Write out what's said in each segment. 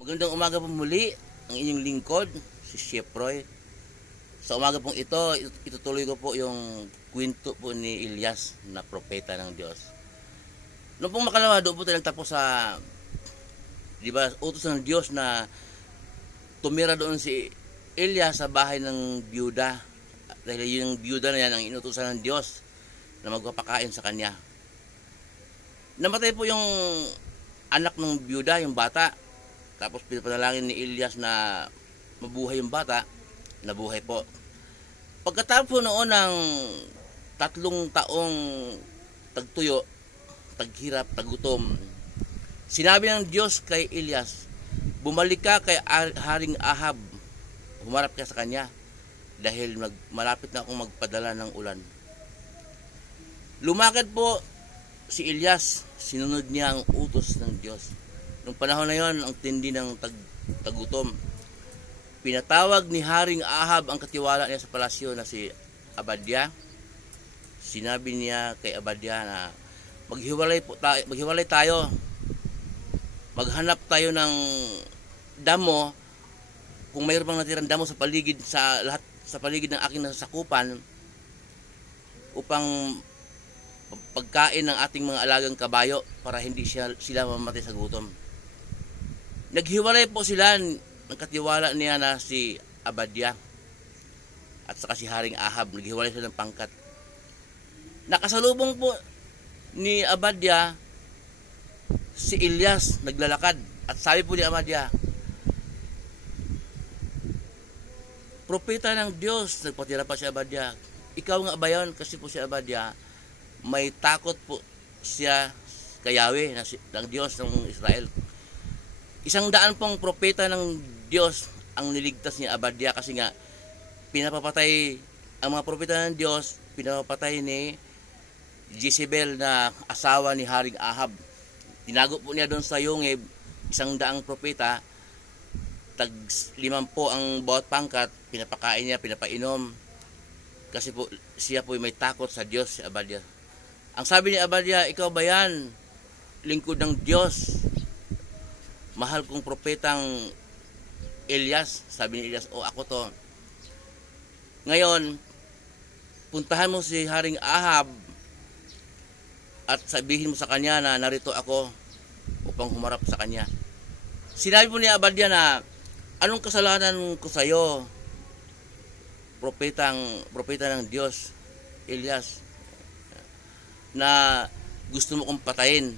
Magandang umaga po muli, ang inyong lingkod, si Chef Roy. Sa umaga pong ito, itutuloy ko po yung kwento po ni Elias na propeta ng Diyos. Noong pong makalawa, doon po tayo nagtapos sa, di ba, utos ng Diyos na tumira doon si Elias sa bahay ng biyuda. Dahil yung biyuda na yan ang inutusan ng Diyos na magpapakain sa kanya. Namatay po yung anak ng biyuda, yung bata. Tapos pinapanalangin ni Elias na mabuhay yung bata, nabuhay po. Pagkatapos noon ng 3 taong tagtuyo, taghirap, tagutom, sinabi ng Diyos kay Elias, bumalik ka kay Haring Ahab, humarap ka sa kanya dahil malapit na akong magpadala ng ulan. Lumakad po si Elias, sinunod niya ang utos ng Diyos. Nung panahon na yon, ang tindi ng tagutom. Pinatawag ni Haring Ahab ang katiwala niya sa palasyo na si Abadya. Sinabi niya kay Abadya na maghiwalay tayo. Maghanap tayo ng damo. Kung mayroon pang natirang damo sa paligid sa paligid ng aking nasasakupan upang pagkain ng ating mga alagang kabayo para hindi sila mamatay sa gutom. Naghiwalay po sila ng katiwala niya na si Abadya at saka si Haring Ahab. Naghiwalay sila ng pangkat. Nakasalubong po ni Abadya si Elias naglalakad at sabi po ni Abadya, propeta ng Diyos. Nagpatira pa si Abadya, ikaw nga ba yun? Kasi po si Abadya may takot po siya kay Yahweh ng Diyos ng Israel. 100 pong propeta ng Diyos ang niligtas ni Abadya kasi nga pinapapatay ang mga propeta ng Diyos, pinapapatay ni Jezebel na asawa ni Haring Ahab. Tinago po niya doon sa Yungib 100 propeta, tag 5 ang bawat pangkat, pinapakain niya, pinapainom kasi po siya po may takot sa Diyos si Abadya. Ang sabi ni Abadya, ikaw ba yan? Lingkod ng Diyos. Mahal kong propetang Elias. Sabi ni Elias, ako to. Ngayon, puntahan mo si Haring Ahab at sabihin mo sa kanya na narito ako upang humarap sa kanya. Sinabi po ni Abadya na, anong kasalanan ko sa iyo, propeta ng Diyos, Elias, na gusto mo kong patayin?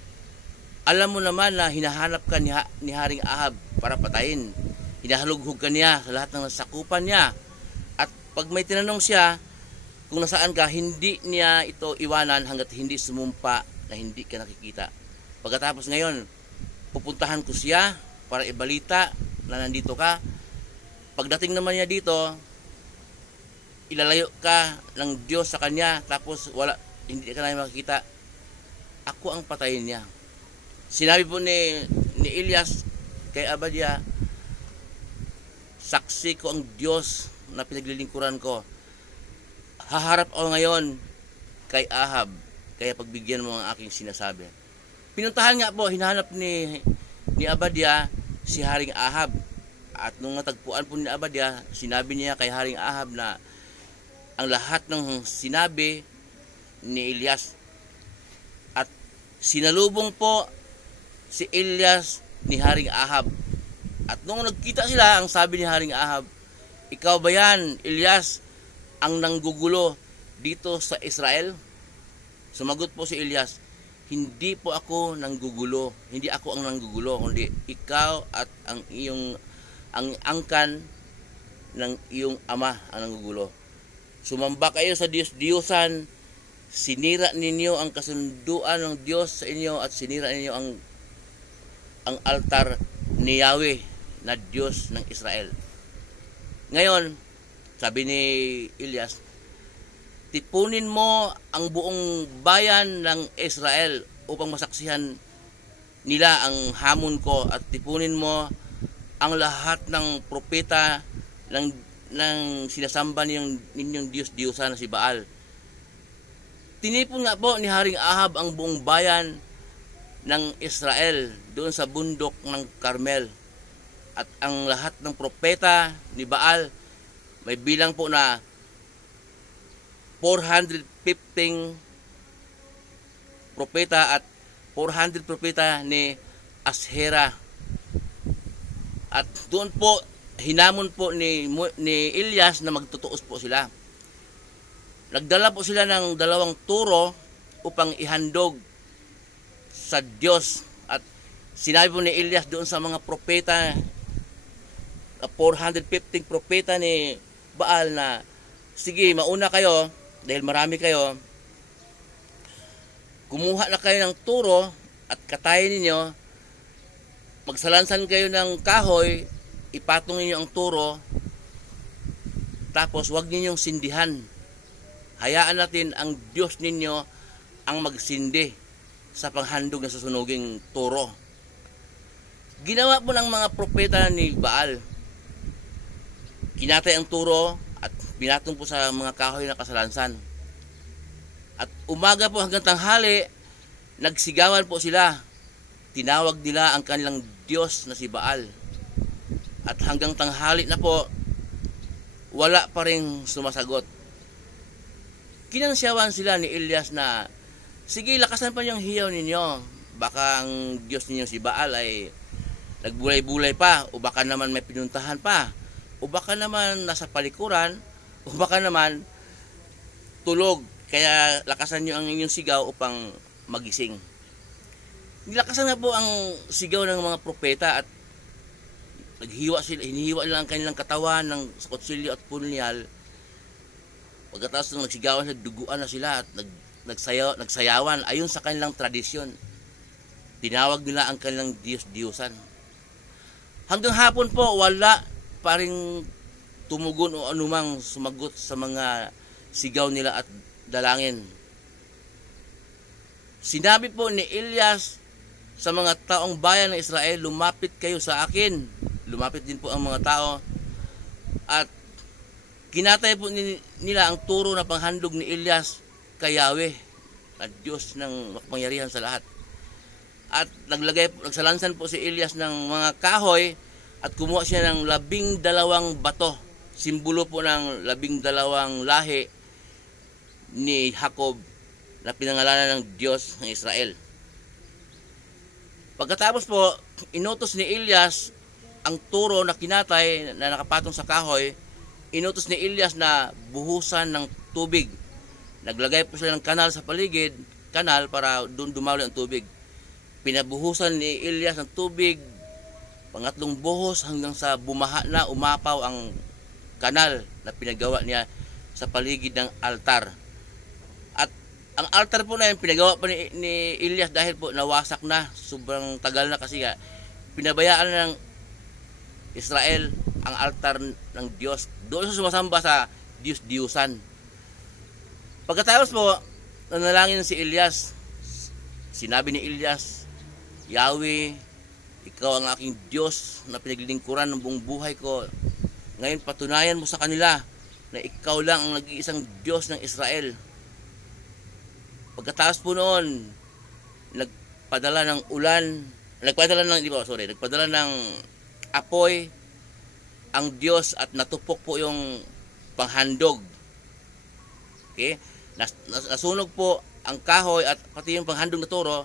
Alam mo naman na hinahanap ka ni Haring Ahab para patayin. Hinahalughog ka niya sa lahat ng nasakupan niya. At pag may tinanong siya kung nasaan ka, hindi niya ito iwanan hanggat hindi sumumpa na hindi ka nakikita. Pagkatapos ngayon, pupuntahan ko siya para ibalita na nandito ka. Pagdating naman niya dito, ilalayo ka ng Diyos sa kanya, tapos hindi ka na makikita. Ako ang patayin niya. Sinabi po ni Elias kay Abadya, saksi ko ang Diyos na pinaglilingkuran ko. Haharap ako ngayon kay Ahab, kaya pagbigyan mo ang aking sinasabi. Pinuntahan nga po, hinahanap ni Abadya si Haring Ahab. At nung natagpuan po ni Abadya, sinabi niya kay Haring Ahab na ang lahat ng sinabi ni Elias. At sinalubong po si Elias ni Haring Ahab. At nung nagkita sila, ang sabi ni Haring Ahab, ikaw ba yan, Elias, ang nanggugulo dito sa Israel? Sumagot po si Elias, hindi po ako nanggugulo. Hindi ako ang nanggugulo, kundi ikaw at ang angkan ng iyong ama ang nanggugulo. Sumamba kayo sa Diyos-Diyosan, sinira ninyo ang kasunduan ng Diyos sa inyo at sinira ninyo ang altar ni Yahweh na Diyos ng Israel. Ngayon, sabi ni Elias, tipunin mo ang buong bayan ng Israel upang masaksihan nila ang hamon ko, at tipunin mo ang lahat ng propeta ng sinasamba ninyong Diyos-Diyosan na si Baal. Tinipon nga po ni Haring Ahab ang buong bayan ng Israel doon sa bundok ng Carmel. At ang lahat ng propeta ni Baal, may bilang po na 415 propeta at 400 propeta ni Ashera. At doon po, hinamon po ni Elias na magtutuos po sila. Nagdala po sila ng 2 turo upang ihandog sa Diyos. At sinabi po ni Elias doon sa mga propeta, 415 propeta ni Baal na, sige, mauna kayo, dahil marami kayo, kumuha na kayo ng turo at katayin ninyo, magsalansan kayo ng kahoy, ipatong ninyo ang turo, tapos huwag ninyong sindihan. Hayaan natin ang Diyos ninyo ang magsindi sa panghandog ng susunuging turo. Ginawa po ng mga propeta ni Baal. Kinatay ang turo at pinatong po sa mga kahoy na kasalansan. At umaga po hanggang tanghali, nagsigawan po sila. Tinawag nila ang kanilang Diyos na si Baal. At hanggang tanghali na po, wala pa rin sumasagot. Kinansyawan sila ni Elias na, sige, lakasan pa yung hiyaw ninyo. Baka ang Diyos ninyo si Baal ay nagbulay-bulay pa, o baka naman may pinuntahan pa, o baka naman nasa palikuran, o baka naman tulog. Kaya lakasan nyo ang inyong sigaw upang magising. Nilakasan na po ang sigaw ng mga propeta at hinihiwa nila ang kanilang katawan ng kutsilyo at punyal. Pagkatapos nung nagsigawan sila, duguan na sila at nagsayawan ayon sa kanilang tradisyon. Tinawag nila ang kanilang Diyos-Diyosan. Hanggang hapon po, wala pa rin tumugon o anumang sumagot sa mga sigaw nila at dalangin. Sinabi po ni Elias sa mga taong bayan ng Israel, lumapit kayo sa akin. Lumapit din po ang mga tao. At kinatay po nila ang turo na panghandog ni Elias kay Yahweh, at Diyos ng makapangyarihan sa lahat. At nagsalansan po si Elias ng mga kahoy at kumuha siya ng 12 bato. Simbolo po ng 12 lahi ni Jacob na pinangalanan ng Diyos ng Israel. Pagkatapos po, inutos ni Elias ang turo na kinatay na nakapatong sa kahoy. Inutos ni Elias na buhusan ng tubig. Naglagay po sila ng kanal sa paligid, kanal para doon dumawali ang tubig. Pinabuhusan ni Elias ng tubig, pangatlong buhos hanggang sa bumaha na, umapaw ang kanal na pinagawa niya sa paligid ng altar. At ang altar po na yun, pinagawa pa ni Elias dahil po nawasak na, sobrang tagal na kasi pinabayaan na ng Israel ang altar ng Diyos. Doon sa sumasamba sa Diyos-Diyusan. Pagkatapos po, nanalangin si Elias. Sinabi ni Elias, Yahweh, ikaw ang aking Diyos na pinaglilingkuran ng buong buhay ko. Ngayon patunayan mo sa kanila na ikaw lang ang nag-iisang Diyos ng Israel. Pagkatapos po noon, nagpadala ng apoy ang Diyos at natupok po yung panghandog. Okay? Nasunog po ang kahoy at pati yung panghandog na turo,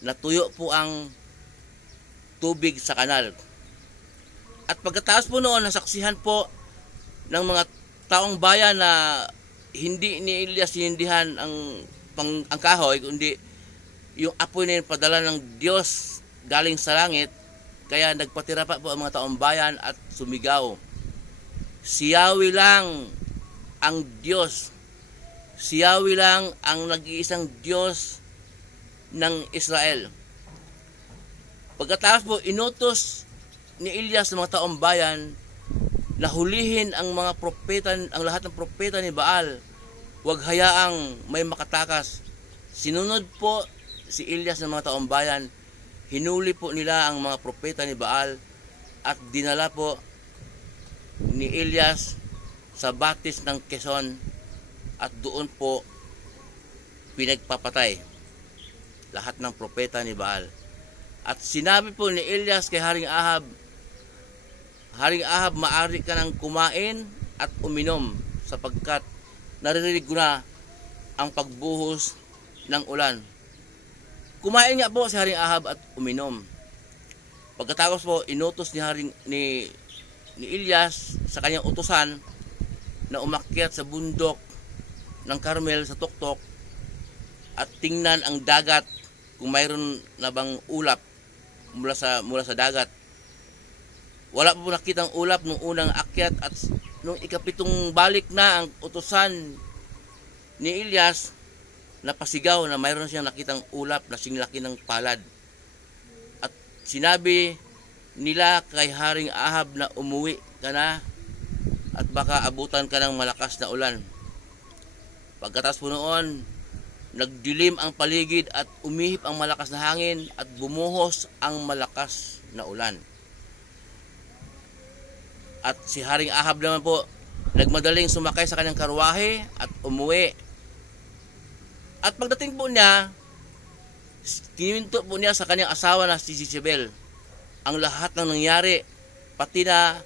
natuyo po ang tubig sa kanal. At pagkatapos po noon, nasaksihan po ng mga taong bayan na hindi ni Elias hinindihan ang kahoy, kundi yung apoy na yun padala ng Diyos galing sa langit. Kaya nagpatira pa po ang mga taong bayan at sumigaw, si Yahweh lang ang Diyos. Si Yahweh lang ang nag-iisang Diyos ng Israel. Pagkatapos po, inutos ni Elias sa mga taong bayan na hulihin ang mga propeta, ang lahat ng propeta ni Baal. Huwag hayaang may makatakas. Sinunod po si Elias ng mga taong bayan. Hinuli po nila ang mga propeta ni Baal at dinala po ni Elias sa batis ng Quezon at doon po pinagpapatay lahat ng propeta ni Baal. At sinabi po ni Elias kay Haring Ahab, Haring Ahab, maaari ka nang kumain at uminom sapagkat naririnig ko na ang pagbuhos ng ulan. Kumain nga po si Haring Ahab at uminom. Pagkatapos po, inutos ni Elias sa kanyang utusan na umakyat sa bundok ng Carmel sa tuktok at tingnan ang dagat kung mayroon na bang ulap mula sa dagat. Wala po nakitang ulap nung unang akyat at nung ikapitong balik na ang utusan ni Elias, napasigaw na mayroon siyang nakitang ulap na singlaki ng palad. At sinabi nila kay Haring Ahab na umuwi ka na at baka abutan ka ng malakas na ulan. Pagkatapos po noon, nagdilim ang paligid at umihip ang malakas na hangin at bumuhos ang malakas na ulan. At si Haring Ahab naman po, nagmadaling sumakay sa kanyang karwahe at umuwi. At pagdating po niya, kinuwento po niya sa kanyang asawa na si Jezebel ang lahat ng nangyari, pati na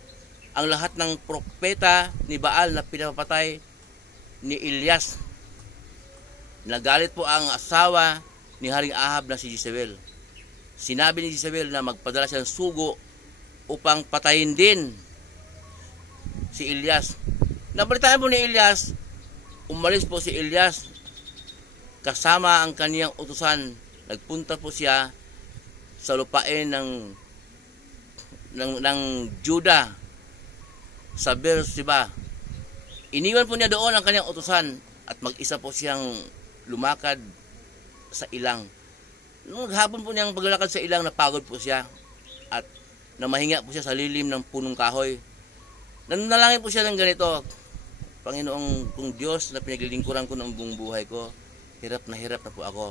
ang lahat ng propeta ni Baal na pinapatay ni Elias. Nagalit po ang asawa ni Haring Ahab na si Jezebel. Sinabi ni Jezebel na magpadala siya ng sugo upang patayin din si Elias. Nabalitaan po ni Elias, umalis po si Elias kasama ang kaniyang utusan. Nagpunta po siya sa lupain ng Juda sa Beersheba. Iniwan po niya doon ang kaniyang utusan at mag-isa po siyang lumakad sa ilang. Nung hapon po niyang paglalakad sa ilang, napagod po siya at namahinga po siya sa lilim ng punong kahoy. Nanalangin po siya ng ganito: Panginoong kung Diyos na pinaglilingkuran ko ng buong buhay ko, hirap na po ako.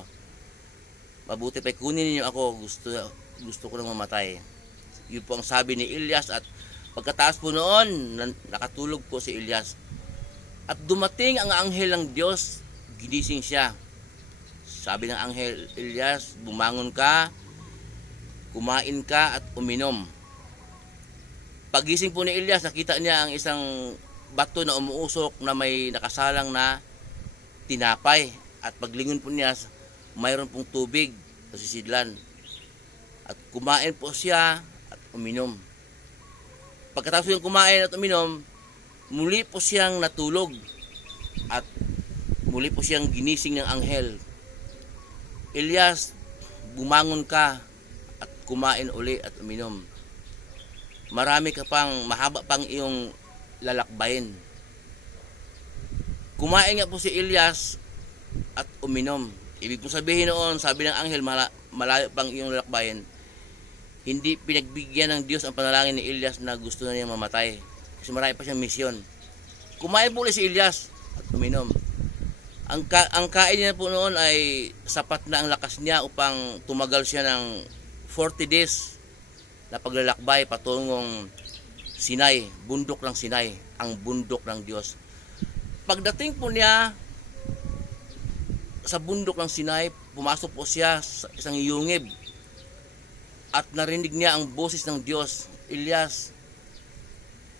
Mabuti pa'y kunin niyo ako, gusto ko nang mamatay. Yun po ang sabi ni Elias at pagkataas po noon, nakatulog po si Elias. At dumating ang anghel ng Diyos, ginising siya. Sabi ng anghel, Elias, bumangon ka, kumain ka at uminom. Pagising po ni Elias, nakita niya ang isang bato na umuusok na may nakasalang na tinapay. At paglingon po niya, mayroon pong tubig sa sisidlan. At kumain po siya at uminom. Pagkatapos niyang kumain at uminom, muli po siyang natulog. At muli po siyang ginising ng anghel. Elias, bumangon ka at kumain uli at uminom. Marami ka pang, mahaba pang iyong lalakbayin. Kumain nga po si Elias at uminom. Ibig po sabihin noon, sabi ng anghel, malayo pang iyong lalakbayin. Hindi pinagbigyan ng Diyos ang panalangin ni Elias na gusto na niyang mamatay. Kasi marami pa siyang misyon. Kumain po ulit si Elias at uminom. Ang kain niya po noon ay sapat na ang lakas niya upang tumagal siya ng 40 days na paglalakbay patungong Sinai, bundok ng Sinai, ang bundok ng Diyos. Pagdating po niya sa bundok ng Sinai, pumasok po siya sa isang yungib at narinig niya ang boses ng Diyos. Elias,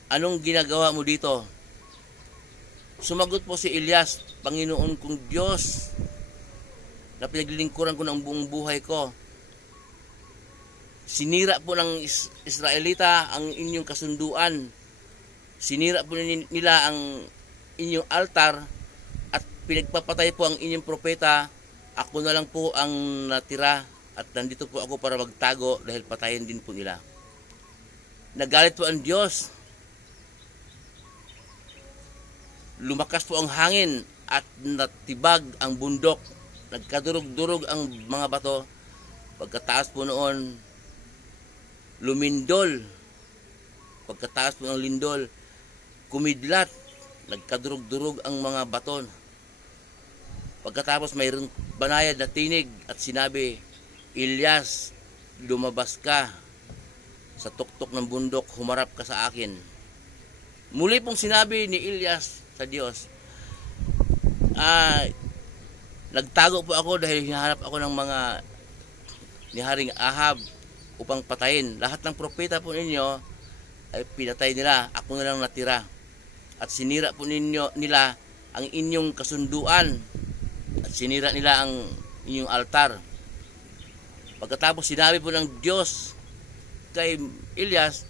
anong ginagawa mo dito? Sumagot po si Elias, Panginoon kong Diyos na pinaglilingkuran ko ng buong buhay ko, sinira po ng Israelita ang inyong kasunduan. Sinira po nila ang inyong altar at pinagpapatay po ang inyong propeta. Ako na lang po ang natira at nandito po ako para magtago dahil patayin din po nila. Nagalit po ang Diyos. Lumakas po ang hangin at natibag ang bundok. Nagkadurog-durog ang mga bato. Pagkataas po noon, lumindol. Pagkataas po ng lindol, kumidlat. Nagkadurog-durog ang mga bato. Pagkatapos mayroong banayad na tinig at sinabi, Elias, lumabas ka sa tuktok ng bundok, humarap ka sa akin. Muli pong sinabi ni Elias sa Diyos, nagtago po ako dahil hinahanap ako ng mga ni Haring Ahab upang patayin. Lahat ng propeta po ninyo ay pinatay nila, ako na lang natira. At sinira po nila ang inyong kasunduan at sinira nila ang inyong altar. Pagkatapos sinabi po ng Diyos kay Elias,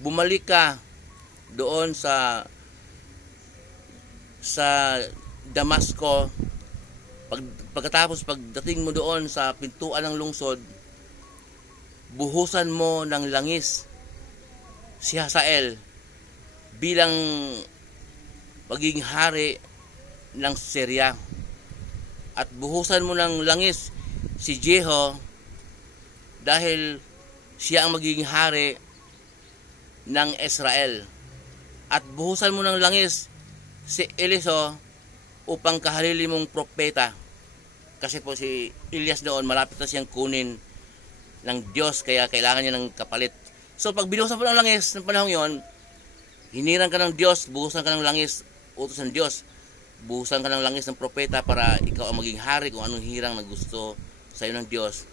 bumalik ka doon sa Damasco. Pagkatapos pagdating mo doon sa pintuan ng lungsod, buhusan mo ng langis si Hazael bilang magiging hari ng Syria. At buhusan mo ng langis si Jehu dahil siya ang magiging hari ng Israel. At buhusan mo ng langis si Eliseo upang kahalili mong propeta. Kasi po si Elias doon, malapit na siyang kunin ng Diyos, kaya kailangan niya ng kapalit. So pag binuhusan po ng langis ng panahon yon, hinirang ka ng Diyos, buhusan ka ng langis, utos ng Diyos, buhusan ka ng langis ng propeta para ikaw ang maging hari kung anong hirang na gusto sa iyo ng Diyos.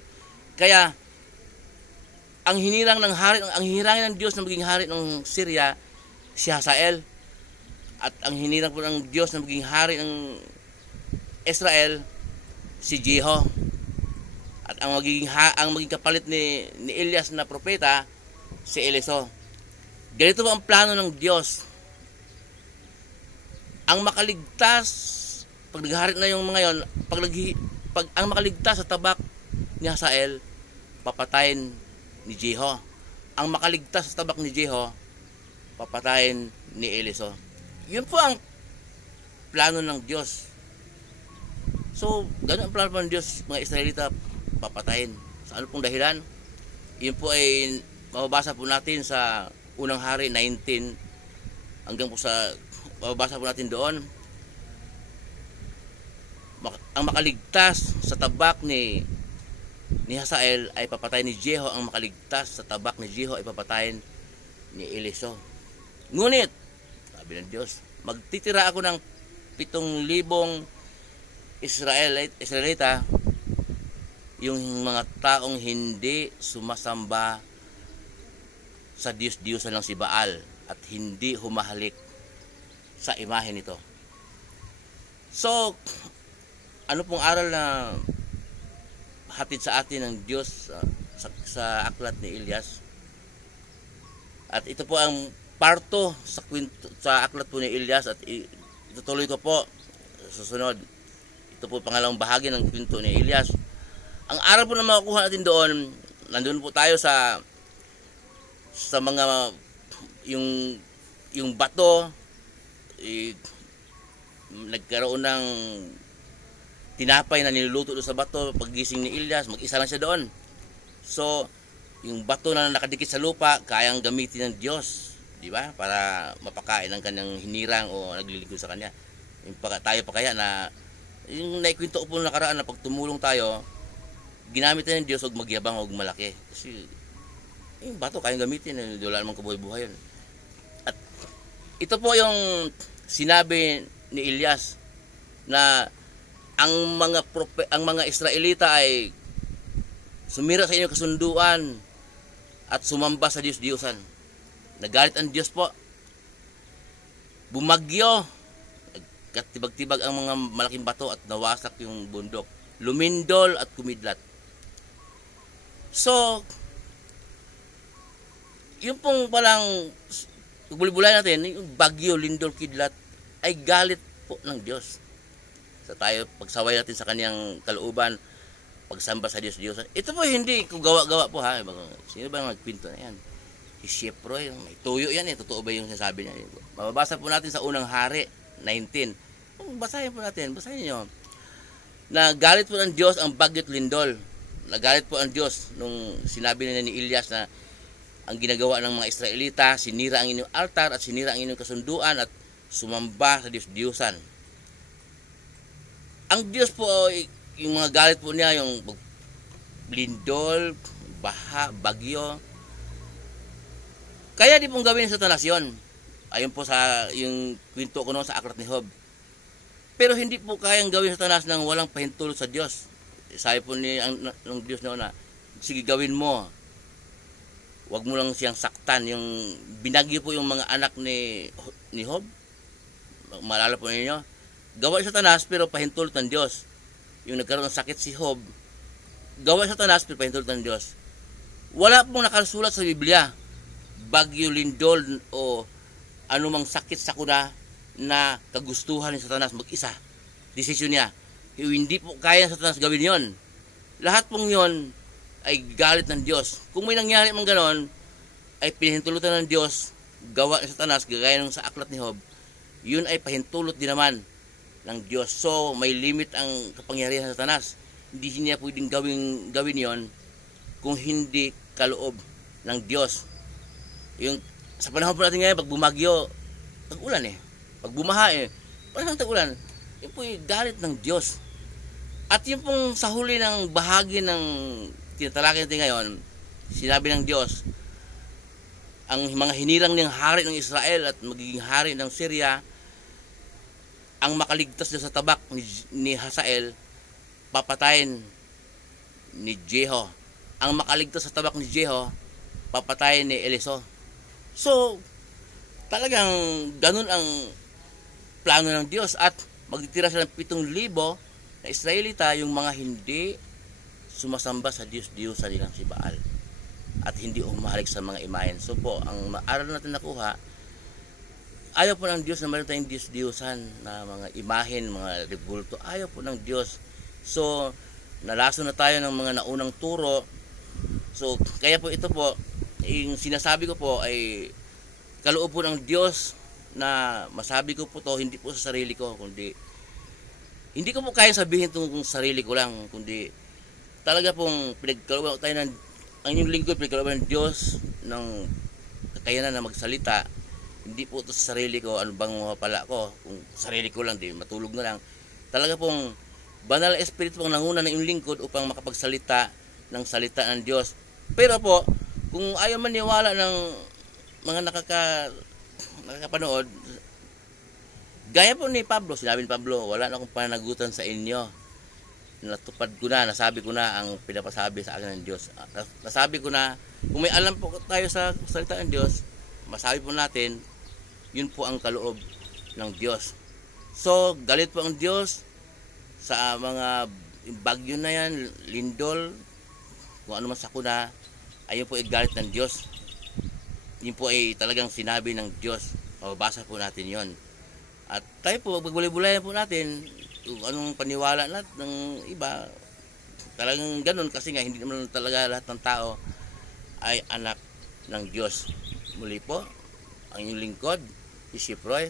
Kaya ang hinirang ng Diyos na maging hari ng Syria si Hazael, at ang hinirang po ng Diyos na maging hari ng Israel si Jehu. At ang maging kapalit ni Elias na propeta si Eliseo. Ganito po ang plano ng Diyos. Ang makaligtas, pag naghari na yung mga yon, ang makaligtas sa tabak ni Hazael, papatayin ni Jehu. Ang makaligtas sa tabak ni Jehu, papatayin ni Eliseo. Yun po ang plano ng Diyos. So, ganun ang plano ng Diyos, mga Israelita, papatayin. Sa ano pong dahilan? Yun po ay mababasa po natin sa Unang Hari 19 hanggang po sa mababasa po natin doon. Ang makaligtas sa tabak ni Hazael ay papatayin ni Jehu. Ang makaligtas sa tabak ni Jehu ay papatayin ni Eliseo. Ngunit sabi ng Diyos, magtitira ako ng 7,000 Israelita, yung mga taong hindi sumasamba sa Diyos-Diyosan ng si Baal at hindi humahalik sa imahe nito. So, ano pong aral na hatid sa atin ng Diyos sa aklat ni Elias? At ito po ang parto sa aklat po ni Elias, at itutuloy ko po susunod. Ito po pangalawang bahagi ng kwento ni Elias. Ang aral po na makukuha natin doon, nandun po tayo sa mga yung bato, nagkaroon ng tinapay na niluluto doon sa bato. Paggising ni Elias, mag-isa lang siya doon. So, yung bato na nakadikit sa lupa, kayang gamitin ng Diyos, di ba? Para mapakain ang kanyang hinirang o naglilingkod sa kanya. Tayo pa kaya na yung naikwento ko po nakaraan na pag tumulong tayo, ginamit na ng Diyos, huwag magyabang, huwag malaki. Kasi yung bato kayang gamitin, wala namang kabuhay-buhay yun. At ito po yung sinabi ni Elias na ang mga Israelita ay sumira sa inyong kasunduan at sumamba sa Diyos-Diyosan. Nagalit ang Diyos po. Bumagyo, katibag-tibag ang mga malaking bato at nawasak yung bundok. Lumindol at kumidlat. So, yung pong palang bulbulay natin, yung bagyo, lindol, kidlat, ay galit po ng Diyos. So tayo, pagsaway natin sa kanyang kalooban, pagsamba sa Diyos-Diyosan. Ito po hindi ko gawa-gawa po ha. Sino ba nagkwento na yan? Si Shepro, yung may tuyo yan eh. Totoo ba yung sinasabi niya? Mababasa po natin sa Unang Hari 19. Basahin po natin, basahin nyo. Nagalit po ng Diyos ang bagyo't lindol. Nagalit po ang Diyos nung sinabi na ni Elias na ang ginagawa ng mga Israelita, sinira ang inyong altar at sinira ang inyong kasunduan at sumamba sa Diyos-Diyosan. Ang Diyos po, yung mga galit po niya, yung lindol, baha, bagyo. Kaya di pong gawin sa Satanas yun. Ayun po sa yung kwento ko noon sa aklat ni Job. Pero hindi po kayang gawin sa Satanas nang walang pahintulot sa Diyos. Sabi po ng Diyos noon na, sige gawin mo. Huwag mo lang siyang saktan. nasaktan, yung binagyo po yung mga anak ni Job. Maalala po ninyo, gawa ni Satanas pero pahintulot ng Diyos. Yung nagkaroon ng sakit si Job, gawa ni Satanas pero pahintulot ng Diyos. Wala pong nakasulat sa Biblia, bagyo, lindol o anumang sakit sa kuna na kagustuhan ni Satanas mag-isa. Desisyon niya. Hindi po kaya ng Satanas gawin yon. Lahat pong yon ay galit ng Diyos. Kung may nangyari mong ganon, ay pinahintulutan ng Diyos, gawa ni Satanas, gagaya ng sa aklat ni Job, yun ay pahintulot din naman ng Diyos. So, may limit ang kapangyarihan ng Satanas. Hindi niya pwedeng gawin yon kung hindi kaloob ng Diyos. Yung sa panahon po natin ngayon, pag bumagyo, tag-ulan Pag bumaha panahon tag-ulan, yun po yung galit ng Diyos. At yung pong sa huli ng bahagi ng tinatalakay natin ngayon, sinabi ng Diyos, ang mga hinirang ng hari ng Israel at magiging hari ng Syria, ang makaligtas sa tabak ni Hazael, papatayin ni Jeho. Ang makaligtas sa tabak ni Jeho, papatayin ni Eliso. So, talagang ganun ang plano ng Diyos, at magtitira sila ng 7,000 na Israelita, yung mga hindi sumasamba sa Diyos-Diyosan nilang si Baal at hindi umahalik sa mga imahen. So po, ang maaral natin nakuha, ayaw po ng Diyos na meron tayong Diyos-Diyosan na mga imahen, mga rebulto. Ayaw po ng Diyos. So, nalaso na tayo ng mga naunang turo. So, kaya po ito po, yung sinasabi ko po ay kaloob po ng Diyos na masabi ko po to, hindi po sa sarili ko, kundi hindi ko po kaya sabihin itong sarili ko lang, kundi talaga pong pinagkalooban tayo ng, ang inyong lingkod, pinagkalooban ng Diyos ng kakayanan na magsalita. Hindi po ito sa sarili ko, ano bang mapala ko, kung sarili ko lang, di matulog na lang. Talaga pong banal na espiritu pong nanguna ng inyong lingkod upang makapagsalita ng salita ng Diyos. Pero po, kung ayaw maniwala ng mga nakakapanood, gaya po ni Pablo, sinabi ni Pablo, wala na akong pananagutan sa inyo. Natupad ko na, nasabi ko na ang pinapasabi sa akin ng Diyos. Nasabi ko na, kung may alam po tayo sa salita ng Diyos, masabi po natin, yun po ang kaloob ng Diyos. So, galit po ang Diyos sa mga bagyo na yan, lindol, kung ano man sakuna, ayun po ay galit ng Diyos. Yun po ay talagang sinabi ng Diyos. Mababasa po natin yon. At tayo po, magbulay-bulayan po natin kung anong paniwala natin ng iba. Talagang ganun kasi nga hindi naman talaga lahat ng tao ay anak ng Diyos. Muli po, ang inyong lingkod, si Ship Roy.